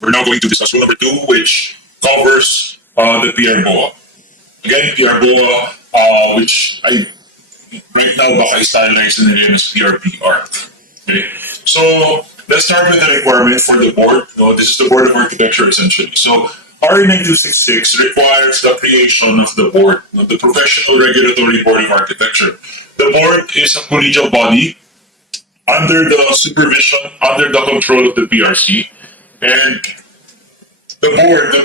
We're now going to discuss rule number 2, which covers the PRBOA. Again, PRBOA, which I right now baka stylize na nila as PRBR. Okay? So, let's start with the requirement for the board. No, this is the Board of Architecture essentially. So, RA 9266 requires the creation of the board, the Professional Regulatory Board of Architecture. The board is a collegial body under the supervision, under the control of the PRC. And the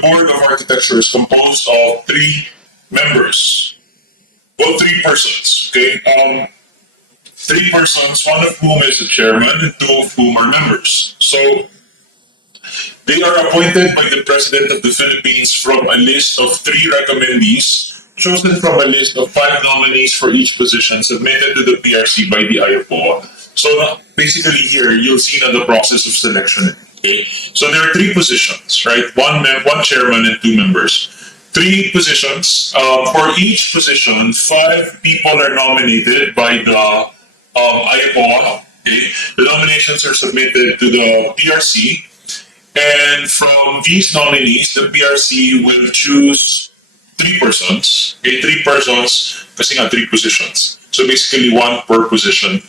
board of architecture is composed of 3 members. Well, 3 persons. Okay, 3 persons, one of whom is the chairman, and 2 of whom are members. So they are appointed by the President of the Philippines from a list of 3 recommendees, chosen from a list of 5 nominees for each position submitted to the PRC by the PRBOA. So basically here, you'll see now the process of selection. Okay? So there are 3 positions, right? One chairman and 2 members. 3 positions. For each position, 5 people are nominated by the PRBOA. Okay? The nominations are submitted to the PRC. And from these nominees, the PRC will choose 3 persons. Okay, 3 persons, kasi nga 3 positions. So basically 1 per position.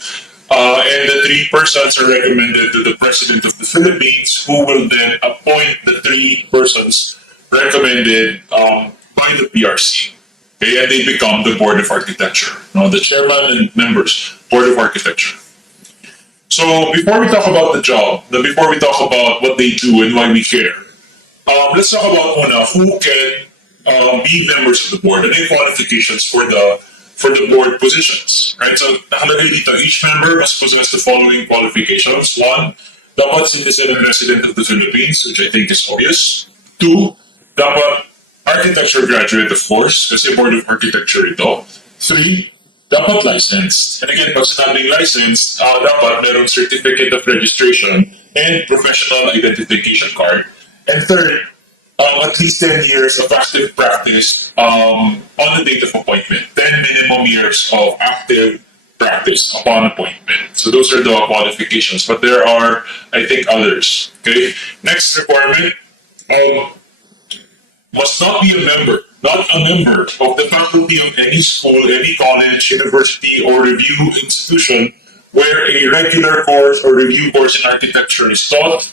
And the 3 persons are recommended to the President of the Philippines, who will then appoint the 3 persons recommended by the PRC. Okay, and they become the Board of Architecture. Now, the chairman and members, Board of Architecture. So before we talk about the job, before we talk about what they do and why we care, let's talk about who can be members of the board and the qualifications for the board positions. Right? So nakalagay dito, each member must possess the following qualifications. 1, dapat citizen and resident of the Philippines, which I think is obvious. 2, dapat architecture graduate, of course, kasi Board of Architecture ito. 3, dapat licensed. And again, pag sinabing licensed, dapat meron certificate of registration and professional identification card. And third, at least 10 years of active practice on the date of appointment. 10 minimum years of active practice upon appointment. So those are the qualifications. But there are, I think, others. Okay. Next requirement, must not be a member of the faculty of any school, any college, university, or review institution where a regular course or review course in architecture is taught,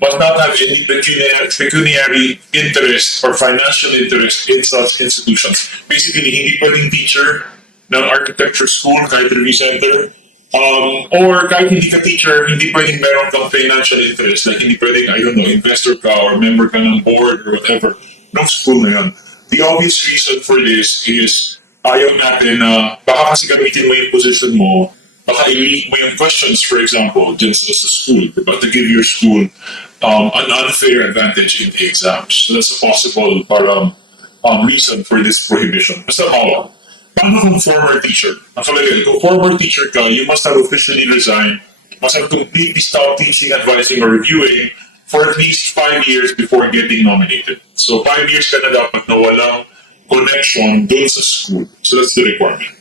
must not have any pecuniary interest or financial interest in such institutions. Basically, hindi pwedeng teacher ng architecture school, kahit review center, or kahit hindi ka teacher, hindi pwedeng meron kang financial interest. Like, hindi pwedeng, I don't know, investor ka or member ka ng board or whatever. No school na yan. The obvious reason for this is ayaw natin na baka kasi gamitin mo yung position mo, baka i-leak mo yung questions, for example, just as a school, diba? To give your school an unfair advantage in the exams. So that's a possible reason for this prohibition. Basta bawal. Paano kung former teacher? Nakalagay, kung former teacher ka, you must have officially resigned, must have completely stopped teaching, advising, or reviewing for at least 5 years before getting nominated. So 5 years ka na dapat na walang connection dun sa school. So that's the requirement.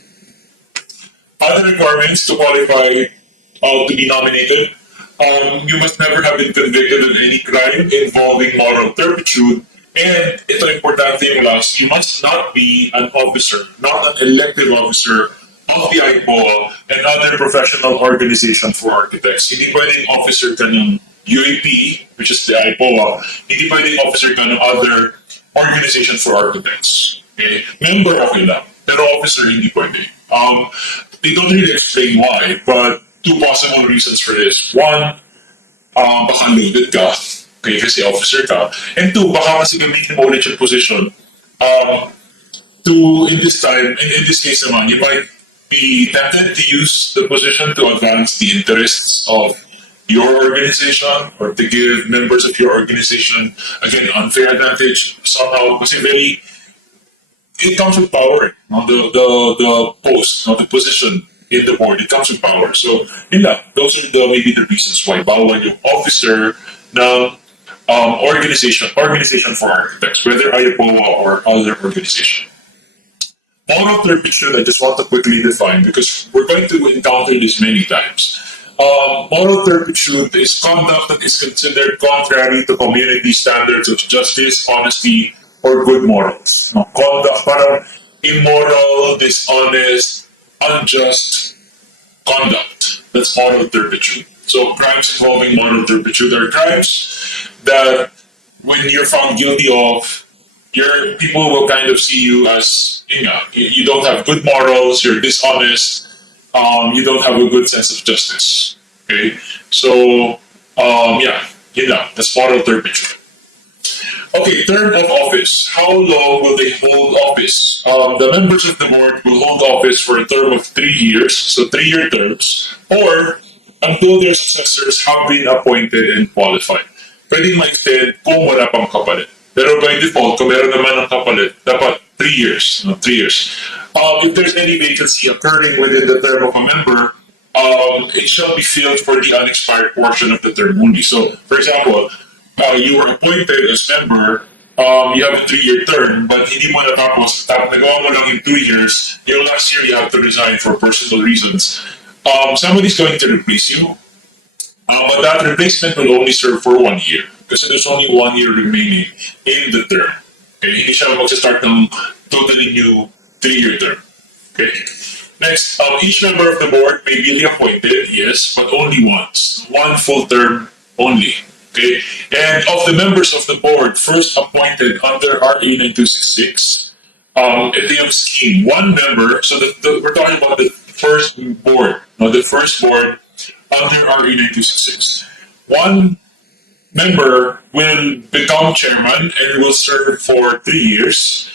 Other requirements to qualify to be nominated, you must never have been convicted of any crime involving moral turpitude. And ito importante yung last, you must not be an officer, not an elective officer of the PRBOA and other professional organization for architects. Hindi pwedeng officer ka ng UAP, which is the PRBOA, hindi pwedeng officer ka ng other organization for architects. Okay? Member, okay lang. Pero officer, hindi pwede. They don't really explain why, but 2 possible reasons for this. 1, baka loaded ka, okay, kasi officer ka. And 2, baka kasi gamitin mo ulit yung position in this case naman, you might be tempted to use the position to advance the interests of your organization or to give members of your organization, again, unfair advantage somehow, kasi it comes with power. The post, the position in the board, it comes with power. So, those are maybe the reasons why bawal yung officer ng organization for architects, whether PRBOA or other organization. Moral turpitude, I just want to quickly define because we're going to encounter this many times. Moral turpitude is conduct that is considered contrary to community standards of justice, honesty, or good morals. No, conduct, parang immoral, dishonest, unjust conduct. That's moral turpitude. So crimes involving moral turpitude are crimes that when you're found guilty of, your people will kind of see you as, you don't have good morals, you're dishonest, you don't have a good sense of justice. Okay, so that's moral turpitude. Okay, term of office. How long will they hold office? The members of the board will hold office for a term of 3 years, so 3-year terms, or until their successors have been appointed and qualified. Pwedeng ma-extend kung wala pang kapalit. Pero by default, kung meron naman ng kapalit, dapat 3 years. No? 3 years. If there's any vacancy occurring within the term of a member, it shall be filled for the unexpired portion of the term only. So, for example, you were appointed as member, you have a 3-year term, but hindi mo natapos, nagawa mo lang in 2 years, yung last year you have to resign for personal reasons. Somebody's going to replace you, but that replacement will only serve for 1 year because there's only 1 year remaining in the term. Okay, hindi siya mag-start ng totally new 3-year term. Okay. Next, each member of the board may be reappointed, yes, but only once. 1 full term only. Okay. And of the members of the board first appointed under RA 9266, ito yung scheme. 1 member, so we're talking about the first board, the first board under RA 9266. 1 member will become chairman and will serve for 3 years.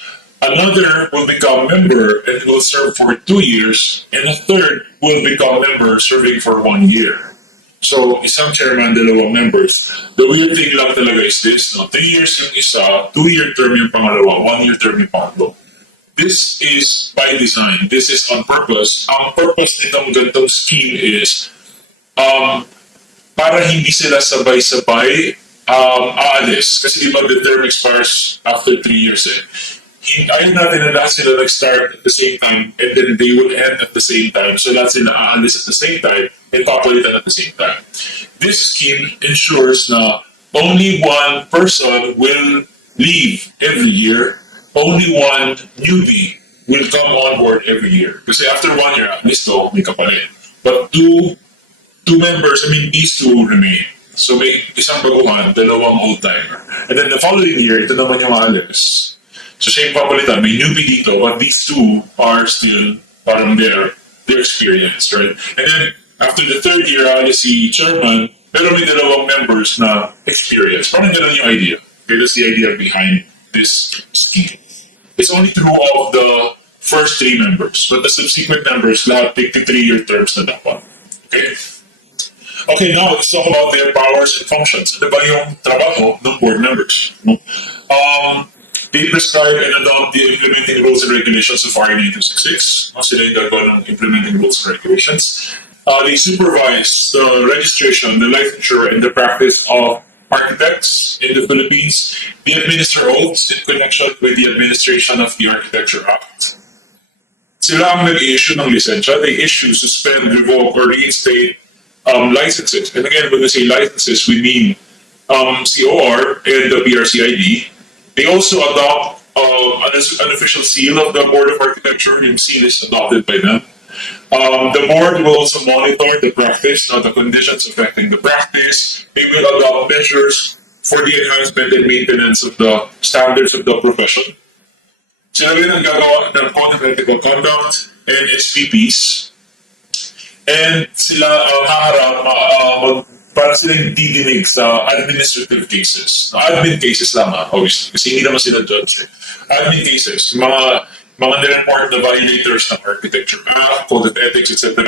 Another will become member and will serve for 2 years. And a third will become member serving for 1 year. So, isang chairman, dalawang members. The weird thing lang talaga is this, 3 years yung isa, 2-year term yung pangalawa, 1-year term yung pangatlo. This is by design. This is on purpose. Ang purpose nitong ganitong scheme is para hindi sila sabay-sabay aalis. Kasi di ba the term expires after 3 years eh. Ayaw natin na lahat sila nag-start at the same time and then they will end at the same time. So lahat sila aalis at the same time and papalitan at the same time. This scheme ensures na only one person will leave every year. Only one newbie will come on board every year. Kasi after 1 year, at least may kapalit. But two members, these two remain. So may isang baguhan, dalawang old-timer. And then the following year, ito naman yung aalis. So siya yung papalitan, may newbie dito, but these two are still parang their experience, right? And then, after the 3rd year, si chairman, pero may dalawang members na experience. Parang ganun yung idea. Okay, that's the idea behind this scheme. It's only true of the first 3 members, but the subsequent members, lahat take 3-year terms na dapat. Okay? Okay, now let's talk about their powers and functions. Ano ba yung trabaho ng board members? No? They prescribe and adopt the implementing rules and regulations of RA 9266. Sila yung gagawa ng implementing rules and regulations. They supervise the registration, the licensure, and the practice of architects in the Philippines. They administer oaths in connection with the administration of the Architecture Act. Sila ang nag-issue ng lisensya. They issue, suspend, revoke, or reinstate licenses. And again, when we say licenses, we mean COR and the PRCID. They also adopt an official seal of the Board of Architecture. Yung seal is adopted by them. The board will also monitor the practice, the conditions affecting the practice. They will adopt measures for the enhancement and maintenance of the standards of the profession. Sila rin ang gagawa ng Code of Ethical Conduct and SPPs. And sila ang haharap para sila yung didinig sa administrative cases. Admin cases lang obviously, kasi hindi naman sila judge. Admin cases, mga nireport na violators ng Architecture Act, Code of Ethics, etc.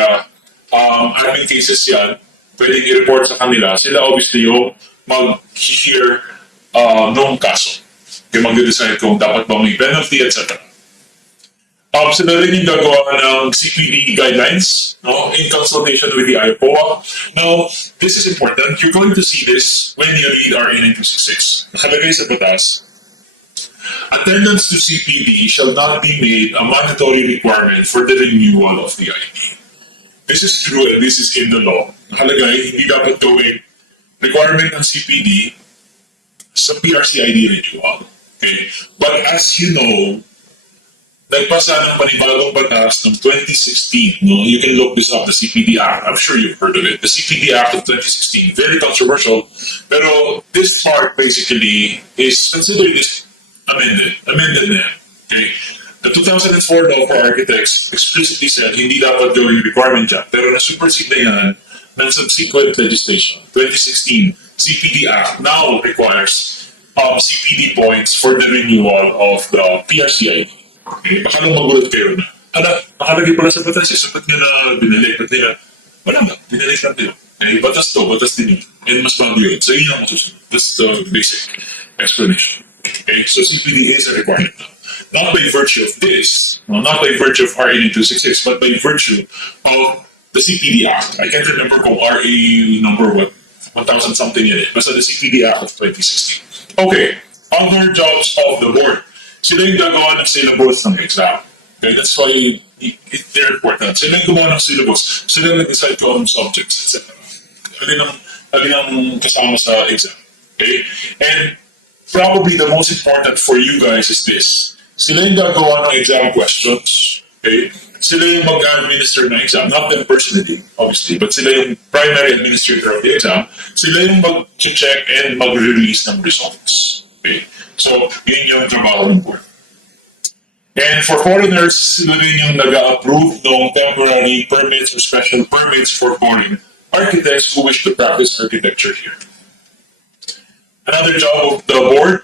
Admin cases yan, pwedeng i-report sa kanila. Sila obviously yung mag-hear nung kaso. Kaya mag-decide kung dapat ba may penalty, etc. Sila rin yung gagawa ng CPD guidelines in consultation with the PRBOA. Now, this is important. You're going to see this when you read RA 9266. Nakalagay sa batas, attendance to CPD shall not be made a mandatory requirement for the renewal of the ID. this is true and this is in the law. Nakalagay, hindi dapat gawin requirement ng CPD sa PRCID renewal. Okay? But as you know, nagpasa ng panibagong batas ng 2016. No? You can look this up, the CPD Act. I'm sure you've heard of it. The CPD Act of 2016. Very controversial. Pero this part basically is considering this amended na. Okay? The 2004 law for architects explicitly said hindi dapat gawing requirement dyan. Pero na-supersede na yan ng subsequent legislation. 2016 CPD Act now requires CPD points for the renewal of the PRCID. Okay? Baka nung magulat kayo na. Nakalagay pala sa batas. Sapat nga na binalik na nila. Wala nga, binalik lang nila. Okay? Batas din yun. And mas bago yun. So yun ang masusunod. That's the basic explanation. Okay? So CPD is a requirement now. Not by virtue of this, not by virtue of RA 266, but by virtue of the CPD Act. I can't remember kung RA number what, 1,000 something in it. Basta the CPD Act of 2016. Okay, other jobs of the board. Sila yung gagawa ng syllabus ng exam. Okay, that's why they're important. Sila yung gumawa ng syllabus. Sila nag-decide ko anong subjects, etc. Alin ang kasama sa exam. Okay? And probably the most important for you guys is this. Sila yung gagawa ng exam questions. Okay? Sila yung mag-administer ng exam. Not them personally, obviously, but sila yung primary administrator of the exam. Sila yung mag-check and mag-release ng results. Okay? So, yun yung trabaho ng board. And for foreigners, sila rin yung nag-approve ng temporary permits or special permits for foreign architects who wish to practice architecture here. Another job of the board,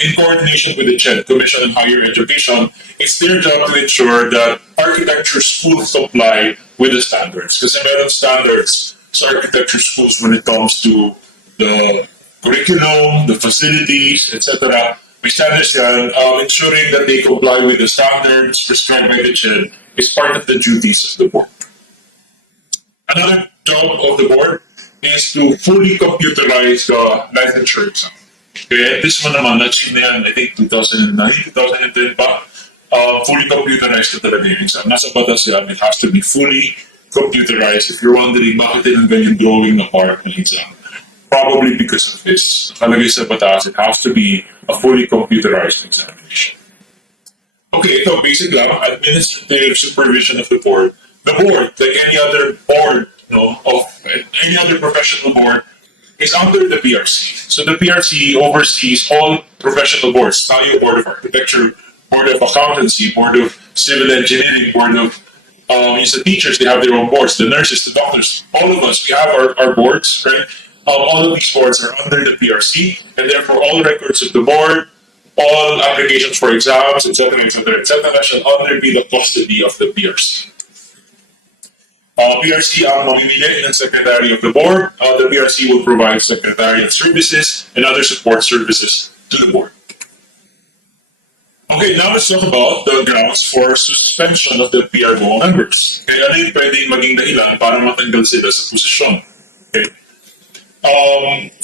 in coordination with the CHED, Commission on Higher Education, it's their job to ensure that architecture schools comply with the standards. Kasi meron standards sa architecture schools when it comes to the curriculum, the facilities, etc. May standards yan, ensuring that they comply with the standards prescribed by the CHED is part of the duties of the board. Another job of the board is to fully computerize the licensure exam. Okay, this one naman, na-achieve na yan, I think 2009, 2010 pa, fully computerized na talaga yung exam. Nasa batas yan, it has to be fully computerized. If you're wondering, bakit tinanggal yung drawing na part ng exam? Probably because of this. Nakalagay sa batas, it has to be a fully computerized examination. Okay, ito, basic lang, administrative supervision of the board. The board, like any other board, of any other professional board, is under the PRC. So the PRC oversees all professional boards. Tayo, Board of Architecture, Board of Accountancy, Board of Civil Engineering, Board of the teachers, they have their own boards. The nurses, the doctors, all of us, we have our boards, right? All of these boards are under the PRC, and therefore all records of the board, all applications for exams, etc., shall under be the custody of the PRC. PRC ang mamimili ng Secretary of the Board. The PRC will provide secretarial services and other support services to the Board. Okay, now let's talk about the grounds for suspension of the PRBOA members. Okay, ano yung pwedeng maging dahilan para matanggal sila sa posisyon? Okay.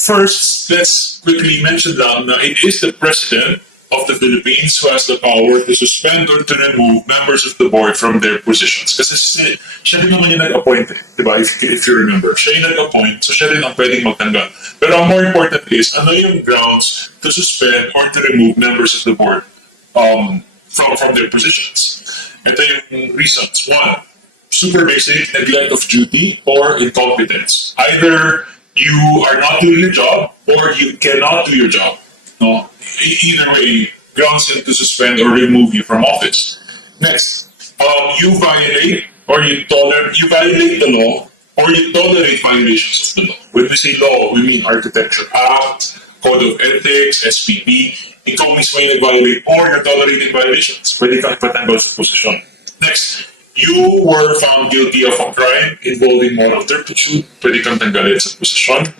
First, let's quickly mention lang na it is the President of the Philippines who has the power to suspend or to remove members of the board from their positions. Kasi siya din naman yung nag-appoint, diba? If you remember. Siya yung nag-appoint, so siya din ang pwedeng magtanggal. Pero ang more important is, ano yung grounds to suspend or to remove members of the board from their positions? Ito yung reasons. One, super basic, neglect of duty or incompetence. Either you are not doing your job or you cannot do your job. No? Either way, grounds them to suspend or remove you from office. Next, you violate the law or you tolerate violations of the law. When we say law, we mean Architecture Act, Code of Ethics, SPP. Ikaw mismo yung nag-violate or you're tolerating violations. Pwede kang ipatanggal sa posisyon. Next, you were found guilty of a crime involving moral turpitude. Pwede kang tanggalin sa posisyon.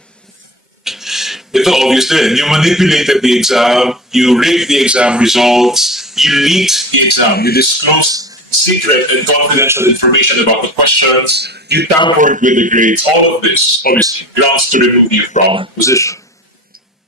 Ito obvious din. You manipulated the exam, you rigged the exam results, you leaked the exam, you disclosed secret and confidential information about the questions, you tampered with the grades. All of this, obviously, grounds to remove you from position.